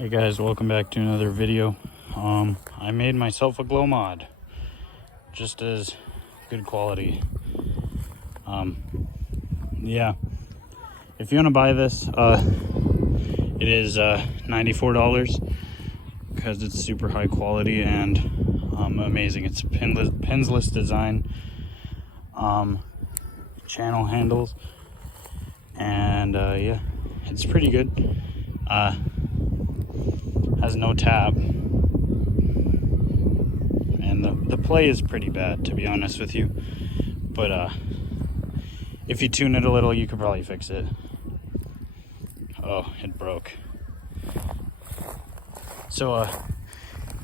Hey guys, welcome back to another video. I made myself a glow mod, just as good quality. Yeah, if you want to buy this, it is $94 because it's super high quality and amazing. It's pinless design, channel handles, and yeah, it's pretty good. Has no tab, and the play is pretty bad, to be honest with you, but if you tune it a little you could probably fix it. Oh, it broke. So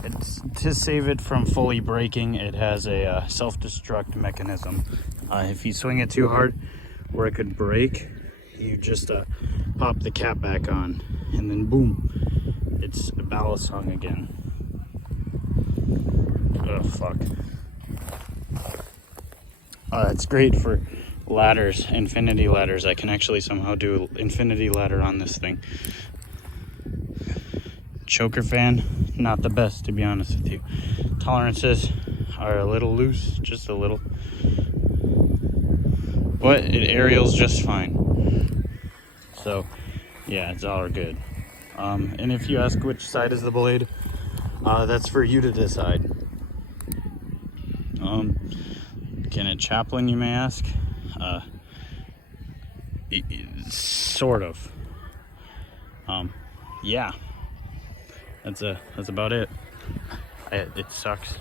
it's to save it from fully breaking, it has a self-destruct mechanism. If you swing it too hard where it could break, you just pop the cap back on and then boom, it's Balisong again. Oh fuck. It's great for ladders, infinity ladders. I can actually somehow do infinity ladder on this thing. Choker fan, not the best, to be honest with you. Tolerances are a little loose, just a little, but it aerials just fine. So yeah, it's all good. And if you ask which side is the blade, that's for you to decide. Can it chaplain, you may ask? Sort of. Yeah, that's about it. It sucks.